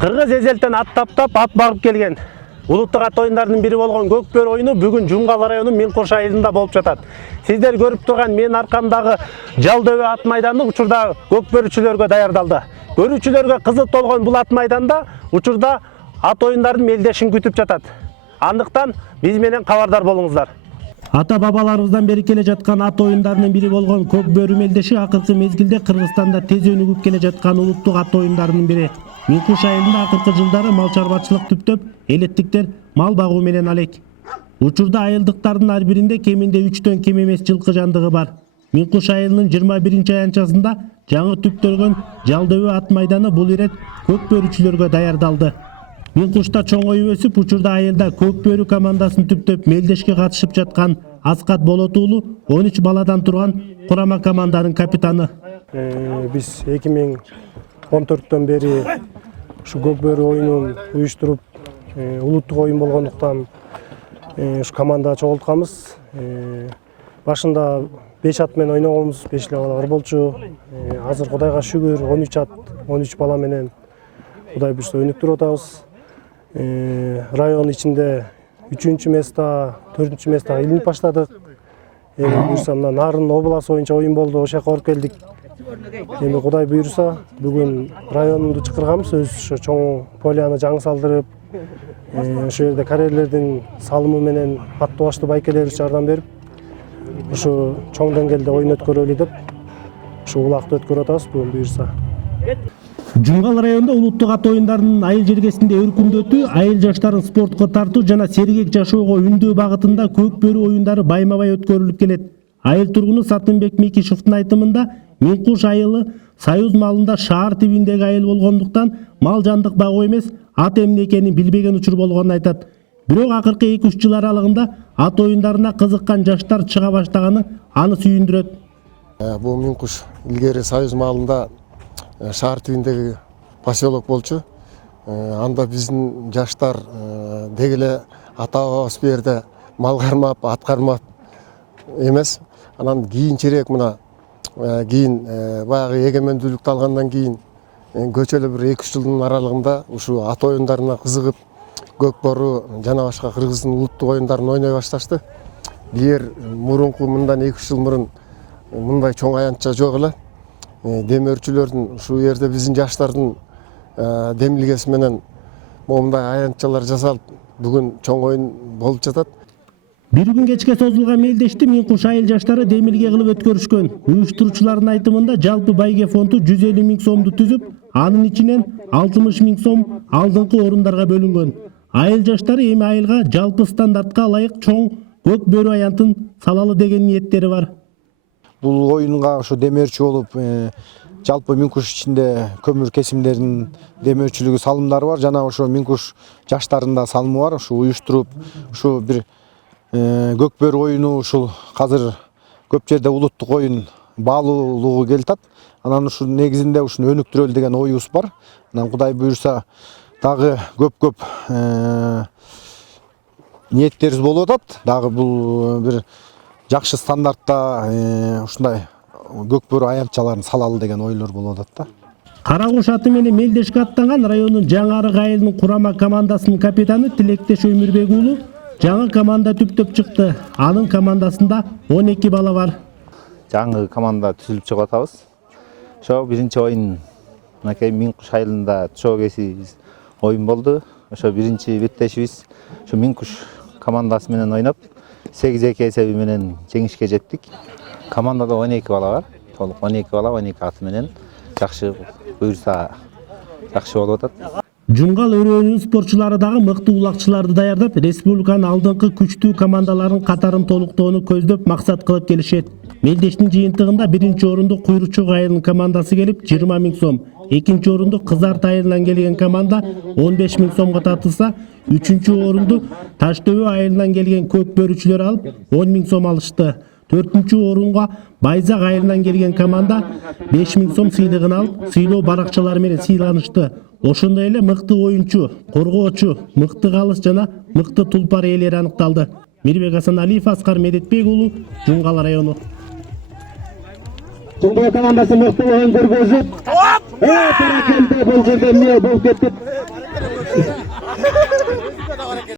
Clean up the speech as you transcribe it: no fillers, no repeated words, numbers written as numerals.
Кыргыз эзелтен ат таптап, ат багып келген. Улуттук ат оюндарынын бири болгон Көкбөрү оюну бүгүн Жумгал районунун Миңкуш айылында болуп жатат. Сиздер көрүп турган менин аркамдагы Жалдөбө ат майданы учурда көкбөрүчүлөргө даярдалды. Көрүүчүлөргө кызык болгон бул ат майданда учурда ат оюндарынын мелдешин күтүп жатат. Андыктан биз менен кабардар болуңуздар. Ата бабаларыбыздан бери келе жаткан ат оюндарынын бири болгон Көкбөрү мелдеши акыркы мезгилде Кыргызстанда тез өнүгүп келе жаткан улуттук ат оюндарынын бири. Миңкуш айылында акыркы жылдары мал чарбачылык түптөп, элеттиктер мал багуу менен алек. Учурда айылдыктардын ар биринде кеминде 3төн кем эмес жылкы жандыгы бар. Миңкуш айылынын 21 аянтчасында жаңы түптөлгөн Жалдөбө ат майданы бул ирет көкбөрүчүлөргө даярдалды. Миңкушта чоңоюп өсүп, учурда айылда Көкбөрү командасын түптөп мелдешке катышып жаткан Аскат Болот уулу 13 баладан турган курама команданын капитаны. Биз 2014-төн бери ушу Көкбөрү оюнун уюштуруп, улуттук оюн болгондуктан ушу команда чогултканбыз. Башында 5 ат менен ойногонбуз, 5 эле балалар болчу. Азыр Кудайга шүгүр 13 ат, 13 бала менен Кудай буйрса өнүктүрүп атабыз. Район ичинде 3-чү места, 4-чү места илинип баштадык. Буйрса мына Нарын областы боюнча оюн болду, ошол жака барып келдик. Эми Кудай буйрса бүгүн районду чакырганбыз, ошо чоң поляны жаңы салдырып, ошол жерде карьерлердин салымы менен аттуу баштуу байкелер жардам берип, ушу чоң деңгээлде оюн өткөрөлү деп, ушу улакты өткөрүп атабыз бүгүн буйрса. Жумгал районунда улуттук ат оюндарынын айыл жергесинде өркүндөтүү, айыл жаштарын спортко тартуу жана сергек жашоого үндөө багытында Көкбөрү оюндары байма-бай өткөрүлүп келет. Айыл тургуну Сатынбек Мекишевдин айтымында Миңкуш айылы Союз малында шаар тибиндеги айыл болгондуктан мал жандык багуу эмес, ат эмне экенин билбеген учур болгонун айтат. Бирок акыркы 2-3 жыл аралыгында ат оюндарына кызыккан жаштар чыга баштаганы аны сүйүндүрөт. Бул Миңкуш илгери Союз малында шаар тибиндеги поселок болчу. Анда биздин жаштар деги эле ата бабабыз бу жерде мал кармап, ат кармап эмес. Анан кийинчерээк мына кийин баягы эгемендүүлүктү алгандан кийин көчө эле бир 2-3 жылдын аралыгында ушу ат оюндарына кызыгып, Көкбөрү жана башка кыргыздын улуттук оюндарын ойной башташты. Бир мурунку мындан 2-3 жыл мурун мындай чоң аянтча жок эле. Демөөрчүлөрдүн ушул жерде биздин жаштардын демилгеси менен момундай аянтчалар жасалып, бүгүн чоң оюн болуп жатат. Бир күн кечке созулган мелдешти Миңкуш айыл жаштары демилге кылып өткөрүшкөн. Уюштуруучулардын айтымында жалпы байге фонду 150 000 сомду түзүп, анын ичинен 60 000 сом алдыңкы орундарга бөлүнгөн. Айыл жаштары эми айылга жалпы стандартка ылайык чоң Көкбөрү аянтын салалы деген ниеттери бар. Бул оюнга ушу демөөрчү болуп, жалпы Миңкуш ичинде көмүр кесимдеринин демөөрчүлүгү салымдары бар жана ошо Миңкуш жаштарында салымы бар. Ушу уюштуруп, ушу бир Көкбөрү оюну ушул азыр көп жерде улуттук оюн баалуулугу келатат. Анан ушул негизинде ушуну өнүктүрөлү деген оюбуз бар. Анан Кудай буйрса дагы көп ниеттерибиз болуп атат. Дагы бул бир жакшы стандартта ушундай Көкбөрү аянтчаларын салалы деген ойлор болуп атат да. Каракуш аты менен мелдешке аттанган райондун Жаңы Арык айылынын курама командасынын капитаны Тилектеш Өмүрбек уулу жаңы команда түптөп чыкты. Анын командасында 12 бала бар. Жаңы команда түзүлүп чыгып атабыз. Ошо биринчи оюн мынакей Миңкуш айылында чоо кеси оюн болду. Ошо биринчи беттешибиз ошо Миңкуш командасы менен ойноп 8-2 эсеби менен жеңишке жеттик. Командада 12 бала бар. Толук 12 бала, 12 аты менен жакшы буйрса жакшы болуп атат. Жумгал өрөөнүн спортчулары дагы мыкты улакчыларды даярдап, республиканын алдыңкы күчтүү командаларынын катарын толуктоону көздөп максат кылып келишет. Мелдештин жыйынтыгында биринчи орунду Куйручук айылынын командасы келип 20 000 сом, экинчи орунду Кызарт айылынан келген команда 15 000 сомго татылса, үчүнчү орунду Таштөбө айылынан келген көкбөрүчүлөр алып 10 000 сом алышты. 4-чү орунга Байзак айылынан келген команда 5 000 сом сыйлыгын алып, сыйлоо баракчалары менен сыйланышты. Ошондой эле мыкты оюнчу, коргоочу, мыкты калыс жана мыкты тулпар ээлери аныкталды. Мирбек Асаналиев, Аскар Медетбек уулу, Жумгал району. Кумбай командасы мыктылыгын көргөзүп, таракенде бул жерде эмне болуп кетти?